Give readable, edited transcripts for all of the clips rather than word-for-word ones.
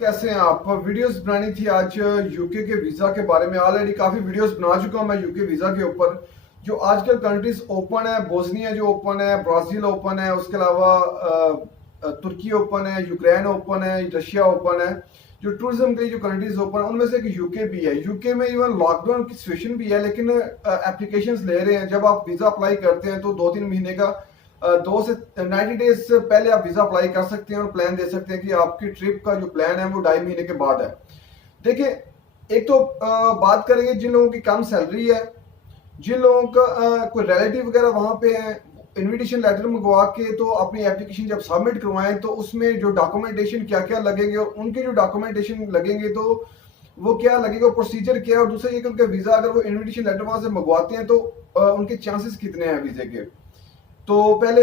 कैसे हैं आप? वीडियोस बनानी थी आज यूके के वीज़ा के बारे में। ऑलरेडी काफ़ी वीडियोस बना चुका हूं मैं यूके वीज़ा के ऊपर। जो आजकल कंट्रीज ओपन है, बोस्निया जो ओपन है, ब्राज़ील ओपन है, उसके अलावा तुर्की ओपन है, यूक्रेन ओपन है, रशिया ओपन है। जो टूरिज्म के लिए जो कंट्रीज ओपन है उनमें से एक यूके भी है। यूके में इवन लॉकडाउन की सिचुएशन भी है, लेकिन एप्लीकेशंस ले रहे हैं। जब आप वीज़ा अप्लाई करते हैं तो 2-3 महीने का 2 से 90 डेज से पहले आप वीजा अप्लाई कर सकते हैं और प्लान दे सकते हैं कि आपकी ट्रिप का जो प्लान है वो 2.5 महीने के बाद है। देखिए, एक तो बात करेंगे जिन लोगों की कम सैलरी है, जिन लोगों का कोई रिलेटिव वगैरह वहां पे है, इनविटेशन लेटर मंगवा के तो अपनी एप्लीकेशन जब सबमिट करवाएं तो उसमें जो डॉक्यूमेंटेशन क्या क्या लगेंगे और उनके जो डॉक्यूमेंटेशन लगेंगे तो वो क्या लगेगा, प्रोसीजर क्या है, और दूसरा ये कि उनका वीजा अगर वो इनविटेशन लेटर वहां से मंगवाते हैं तो उनके चांसेस कितने हैं वीजे के। तो पहले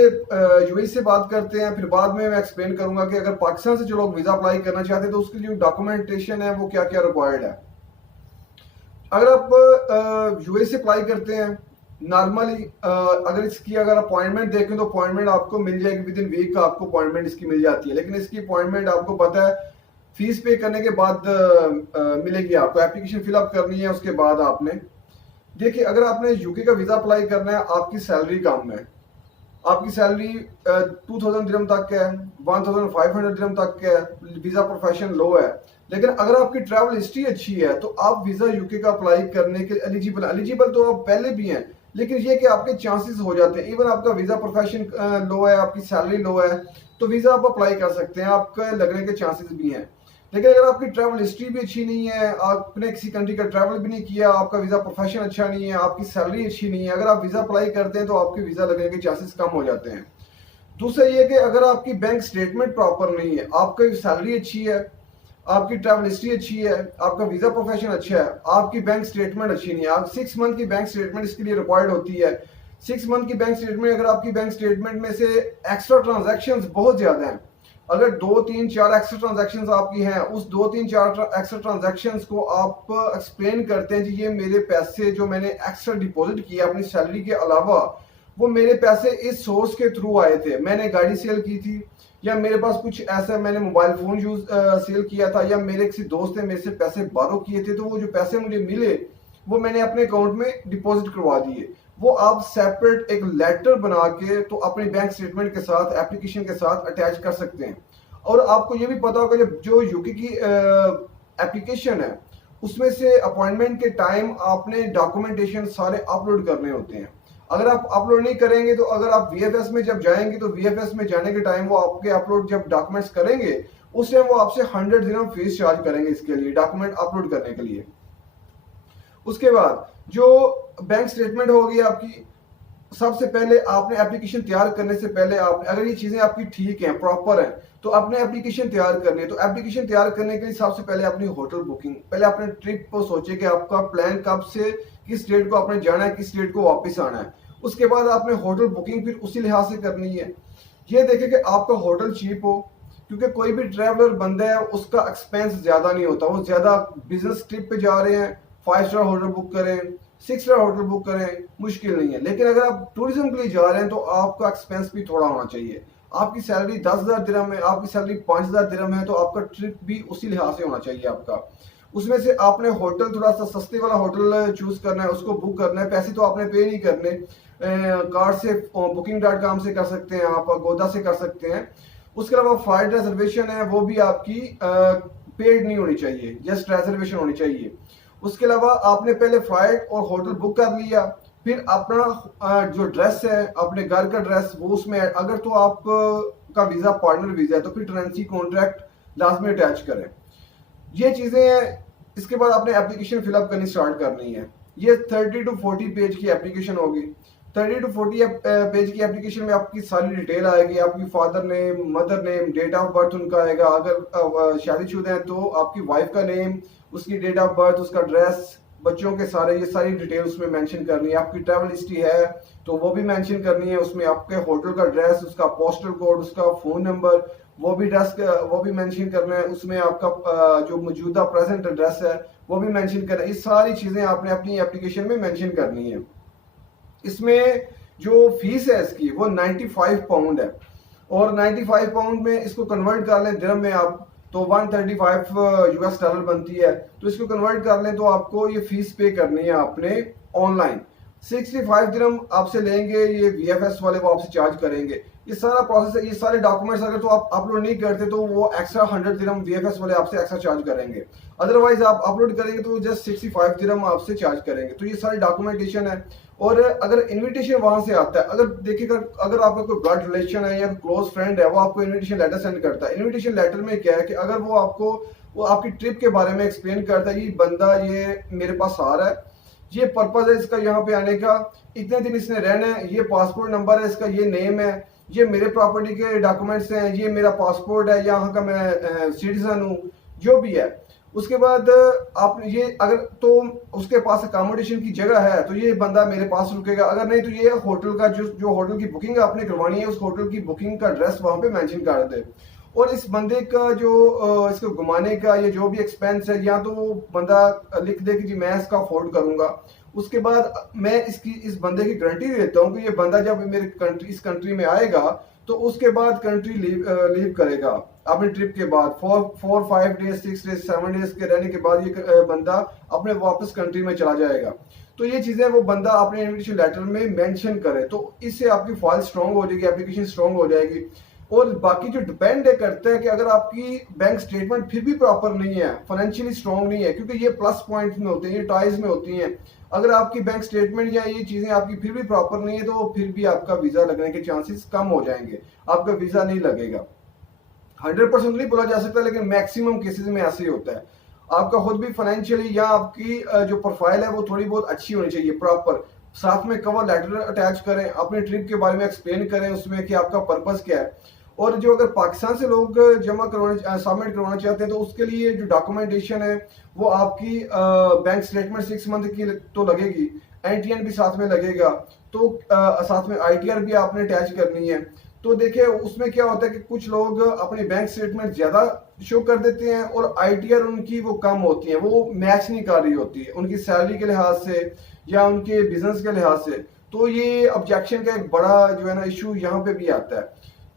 यूएई से बात करते हैं, फिर बाद में मैं एक्सप्लेन करूंगा कि अगर पाकिस्तान से जो लोग वीजा अप्लाई करना चाहते हैं तो उसके लिए डॉक्यूमेंटेशन है वो क्या क्या रिक्वायर्ड है। अगर आप यूएई से अप्लाई करते हैं नॉर्मली, अगर इसकी अगर अपॉइंटमेंट देखें तो अपॉइंटमेंट आपको मिल जाएगी, विद इन वीक आपको अपॉइंटमेंट इसकी मिल जाती है। लेकिन इसकी अपॉइंटमेंट आपको पता है फीस पे करने के बाद मिलेगी। आपको एप्लीकेशन फिलअप करनी है, उसके बाद आपने देखिए अगर आपने यूके का वीजा अप्लाई करना है, आपकी सैलरी कम है, आपकी सैलरी 2000 दिरहम तक है, 1500 दिरहम तक है, वीजा प्रोफेशन लो है। लेकिन अगर आपकी ट्रैवल हिस्ट्री अच्छी है तो आप वीजा यूके का अप्लाई करने के एलिजिबल तो आप पहले भी हैं, लेकिन ये कि आपके चांसेस हो जाते हैं। इवन आपका वीजा प्रोफेशन लो है, आपकी सैलरी लो है, तो वीजा आप अप्लाई कर सकते हैं, आपके लगने के चांसेस भी हैं। लेकिन अगर आपकी ट्रैवल हिस्ट्री भी अच्छी नहीं है, आपने किसी कंट्री का ट्रैवल भी नहीं किया, आपका वीजा प्रोफेशन अच्छा नहीं है, आपकी सैलरी अच्छी नहीं है, अगर आप वीजा अप्लाई करते हैं तो आपके वीजा लगने के चांसेस कम हो जाते हैं। दूसरा ये कि अगर आपकी बैंक स्टेटमेंट प्रॉपर नहीं है, आपकी सैलरी अच्छी है, आपकी ट्रैवल हिस्ट्री अच्छी है, आपका वीजा प्रोफेशन अच्छा है, आपकी बैंक स्टेटमेंट अच्छी नहीं है, आप 6 मंथ की बैंक स्टेटमेंट इसके लिए रिक्वायर्ड होती है। 6 मंथ की बैंक स्टेटमेंट, अगर आपकी बैंक स्टेटमेंट में से एक्स्ट्रा ट्रांजैक्शंस बहुत ज्यादा हैं, अगर 2-3-4 एक्स्ट्रा ट्रांजैक्शंस आपकी हैं, उस 2-3-4 एक्स्ट्रा ट्रांजैक्शंस को आप एक्सप्लेन करते हैं जी ये मेरे पैसे जो मैंने एक्स्ट्रा डिपॉजिट किया अपनी सैलरी के अलावा, वो मेरे पैसे इस सोर्स के थ्रू आए थे, मैंने गाड़ी सेल की थी, या मेरे पास कुछ ऐसा मैंने मोबाइल फोन यूज सेल किया था, या मेरे किसी दोस्त ने मेरे से पैसे बारो किए थे, तो वो जो पैसे मुझे मिले वो मैंने अपने अकाउंट में डिपॉजिट करवा दिए। वो आप सेपरेट एक लेटर बना के तो अपने बैंक स्टेटमेंट के साथ एप्लीकेशन के साथ अटैच कर सकते हैं। और आपको ये भी पता होगा जब जो यूके की एप्लीकेशन है उसमें से अपॉइंटमेंट के टाइम आपने डॉक्यूमेंटेशन सारे अपलोड करने होते हैं। अगर आप अपलोड नहीं करेंगे तो अगर आप वीएफएस में जब जाएंगे तो वीएफएस में जाने के टाइम वो आपके अपलोड जब डॉक्यूमेंट्स करेंगे उस टाइम वो आपसे 100 दिरहम फीस चार्ज करेंगे इसके लिए, डॉक्यूमेंट अपलोड करने के लिए। उसके बाद जो बैंक स्टेटमेंट होगी आपकी, सबसे पहले आपने एप्लीकेशन तैयार करने से पहले आपने अगर ये चीजें आपकी ठीक हैं, प्रॉपर हैं, तो आपने एप्लीकेशन तैयार करनी है। तो एप्लीकेशन तैयार करने के लिए सबसे पहले अपनी होटल बुकिंग, पहले अपने ट्रिप को सोचे कि आपका प्लान कब से किस डेट को आपने जाना है, किस डेट को वापस आना है। उसके बाद आपने होटल बुकिंग फिर उसी लिहाज से करनी है। ये देखें कि आपका होटल चीप हो, क्योंकि कोई भी ट्रैवलर बंदा है उसका एक्सपेंस ज्यादा नहीं होता, वो ज्यादा बिजनेस ट्रिप पे जा रहे हैं, 5 स्टार होटल बुक करें, 6 स्टार होटल बुक करें, मुश्किल नहीं है। लेकिन अगर आप टूरिज्म के लिए जा रहे हैं तो आपका एक्सपेंस भी थोड़ा होना चाहिए। आपकी सैलरी 10,000 दिरहम है, आपकी सैलरी 5,000 दिरहम है, तो आपका ट्रिप भी उसी लिहाज से होना चाहिए आपका। उसमें से आपने होटल थोड़ा सा सस्ते वाला होटल चूज करना है, उसको बुक करना है। पैसे तो आपने पे नहीं करने, कार्ड से booking.com से कर सकते हैं, आप अगोदा से कर सकते हैं। उसके अलावा फ्लाइट रिजर्वेशन है वो भी आपकी पेड नहीं होनी चाहिए, जस्ट रिजर्वेशन होनी चाहिए। उसके अलावा आपने पहले फ्लाइट और होटल बुक कर लिया, फिर अपना जो ड्रेस है अपने घर का ड्रेस वो उसमें, अगर तो आप का वीजा पार्टनर वीजा है तो फिर टेनेंसी कॉन्ट्रैक्ट लाजमी अटैच करें। ये चीजें हैं। इसके बाद आपने एप्लीकेशन फिलअप करनी स्टार्ट करनी है। ये 30 to 40 पेज की एप्लीकेशन होगी। 30 to 40 पेज की एप्लीकेशन में आपकी सारी डिटेल आएगी, आपकी father name, mother name, date of birth उनका आएगा, अगर शादीशुदा है तो आपकी वाइफ का नेम, उसकी डेट ऑफ बर्थ, उसका ड्रेस, बच्चों के सारे, ये सारी डिटेल उसमें मेंशन करनी है। आपकी ट्रैवल हिस्ट्री है तो वो भी मेंशन करनी है उसमें, आपके होटल का ड्रेस, उसका पोस्टल कोड, उसका फोन नंबर, वो भी मेंशन करना है उसमें। आपका जो मौजूदा प्रेजेंट एड्रेस है वो भी मेंशन करना है। ये सारी चीजें आपने अपनी एप्लीकेशन में मेंशन करनी है। इसमें जो फीस है इसकी वो 95 पाउंड है, और 95 पाउंड में इसको कन्वर्ट कर लें दिरहम में आप, तो 135 यूएस डॉलर बनती है। तो इसको कन्वर्ट कर लें तो आपको ये फीस पे करनी है आपने ऑनलाइन। 65 दिरहम आपसे लेंगे, ये वीएफएस वाले वो आपसे चार्ज करेंगे। ये सारा प्रोसेस है, ये सारे डॉक्यूमेंट्स अगर तो आप अपलोड नहीं करते तो वो एक्स्ट्रा 100 दिरहम वीएफएस वाले आपसे एक्स्ट्रा चार्ज करेंगे। अदरवाइज आप अपलोड करेंगे तो जस्ट 65 दिरहम आपसे चार्ज करेंगे। तो ये सारी डॉक्यूमेंटेशन है। और अगर इनविटेशन वहां से आता है, अगर देखिएगा अगर आपका कोई ब्लड रिलेशन है या क्लोज फ्रेंड है, वो आपको इनविटेशन लेटर सेंड करता है। इनविटेशन लेटर में क्या है कि अगर वो आपकी ट्रिप के बारे में एक्सप्लेन करता है, ये बंदा ये मेरे पास आ रहा है, ये पर्पज है इसका यहाँ पे आने का, इतने दिन इसने रहना है, ये पासपोर्ट नंबर है इसका, ये नेम है, ये मेरे प्रॉपर्टी के डॉक्यूमेंट्स हैं, ये मेरा पासपोर्ट है, यहाँ का मैं सिटीजन हूँ, जो भी है। उसके बाद आप ये अगर तो उसके पास अकोमोडेशन की जगह है तो ये बंदा मेरे पास रुकेगा, अगर नहीं तो ये होटल का जो होटल की बुकिंग आपने करवानी है उस होटल की बुकिंग का एड्रेस वहां पे मेंशन कर दे। और इस बंदे का जो इसको घुमाने का या जो भी एक्सपेंस है, या तो वो बंदा लिख दे कि जी मैं इसका अफोर्ड करूंगा। उसके बाद मैं इस बंदे की गारंटी देता हूँ कि ये बंदा जब मेरे इस कंट्री में आएगा तो उसके बाद कंट्री लीव करेगा अपनी ट्रिप के बाद, 4-5 डेज 6 डेज 7 डेज के रहने के बाद ये बंदा अपने वापस कंट्री में चला जाएगा। तो ये चीजें वो बंदा अपने इनविटेशन लेटर में मेंशन करे तो इससे आपकी फाइल स्ट्रांग हो जाएगी, एप्लीकेशन स्ट्रांग हो जाएगी। और बाकी जो डिपेंड करता है कि अगर आपकी बैंक स्टेटमेंट फिर भी प्रॉपर नहीं है, फाइनेंशियली स्ट्रांग नहीं है, क्योंकि ये प्लस पॉइंट में होते हैं, ये टाइज में होती हैं। अगर आपकी बैंक स्टेटमेंट या ये चीजें आपकी फिर भी प्रॉपर नहीं है तो फिर भी आपका वीजा लगने के चांसेस कम हो जाएंगे, आपका वीजा नहीं लगेगा। 100% नहीं बोला जा सकता, लेकिन मैक्सिमम केसेस में ऐसे ही होता है। आपका खुद भी फाइनेंशियली या आपकी जो प्रोफाइल है वो थोड़ी बहुत अच्छी होनी चाहिए प्रॉपर। साथ में कवर लेटर अटैच करें, अपने ट्रिप के बारे में एक्सप्लेन करें उसमें कि आपका पर्पस क्या है। और जो अगर पाकिस्तान से लोग जमा करवाने सबमिट करवाना चाहते हैं तो उसके लिए जो डॉक्यूमेंटेशन है वो आपकी बैंक स्टेटमेंट 6 मंथ की तो लगेगी, एनटीएन भी साथ में लगेगा, तो साथ में आईटीआर भी आपने अटैच करनी है। तो देखिए उसमें क्या होता है कि कुछ लोग अपनी बैंक स्टेटमेंट ज्यादा शो कर देते हैं और आईटीआर उनकी वो कम होती है, वो मैच नहीं कर रही होती है उनकी सैलरी के लिहाज से या उनके बिजनेस के लिहाज से। तो ये ऑब्जेक्शन का एक बड़ा जो है ना इशू यहाँ पे भी आता है।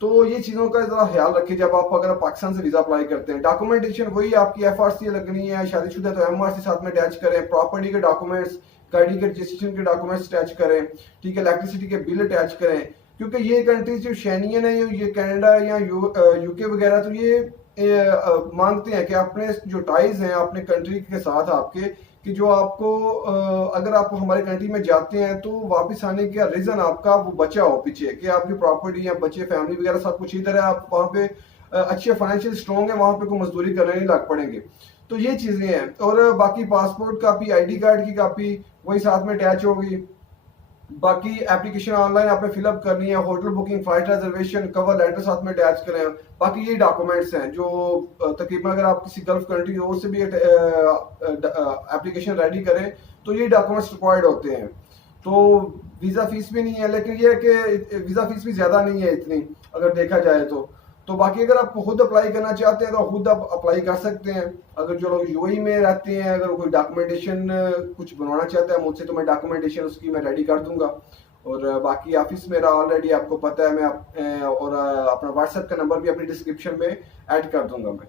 तो ये चीजों का जरा ख्याल रखिए जब आप अगर पाकिस्तान से वीजा अप्लाई करते हैं। डॉक्यूमेंटेशन वही आपकी एफआरसी लगनी है, शादीशुदा तो एमआरसी साथ में अटैच करें, प्रॉपर्टी के डॉक्यूमेंट्स, गाड़ी के रजिस्ट्रेशन के डॉक्यूमेंट्स अटैच करें, ठीक है, इलेक्ट्रिसिटी के बिल अटैच करें। क्योंकि ये कंट्रीज जो शेनियन है, ये कनाडा या यूके वगैरह, तो ये मांगते हैं कि अपने जो टाइज हैं अपने कंट्री के साथ आपके, कि जो आपको अगर आप हमारे कंट्री में जाते हैं तो वापस आने का रीजन आपका वो बचा हो पीछे, कि आपकी प्रॉपर्टी या बच्चे फैमिली वगैरह सब कुछ इधर है, आप वहाँ पे अच्छे फाइनेंशियल स्ट्रॉन्ग है, वहाँ पे कोई मजदूरी करने नहीं लग पड़ेंगे। तो ये चीजें हैं। और बाकी पासपोर्ट कापी, आईडी कार्ड की कापी वही साथ में अटैच होगी। बाकी एप्लीकेशन ऑनलाइन आपने फिलअप करनी है, hotel booking, flight reservation, cover letter साथ में अटैच करें। बाकी ये डॉक्यूमेंट्स हैं जो तकरीबन अगर आप किसी गल्फ कंट्री और से भी एप्लीकेशन रेडी करें तो ये डॉक्यूमेंट्स रिक्वायर्ड होते हैं। तो वीजा फीस भी नहीं है, लेकिन ये है कि वीजा फीस भी ज्यादा नहीं है इतनी अगर देखा जाए तो बाकी अगर आप खुद अप्लाई करना चाहते हैं तो खुद आप अप्लाई कर सकते हैं। अगर जो लोग यूएई में रहते हैं, अगर कोई डॉक्यूमेंटेशन कुछ बनवाना चाहता है मुझसे तो मैं डॉक्यूमेंटेशन उसकी मैं रेडी कर दूंगा। और बाकी ऑफिस मेरा ऑलरेडी आपको पता है, मैं और अपना व्हाट्सएप का नंबर भी अपनी डिस्क्रिप्शन में ऐड कर दूंगा मैं।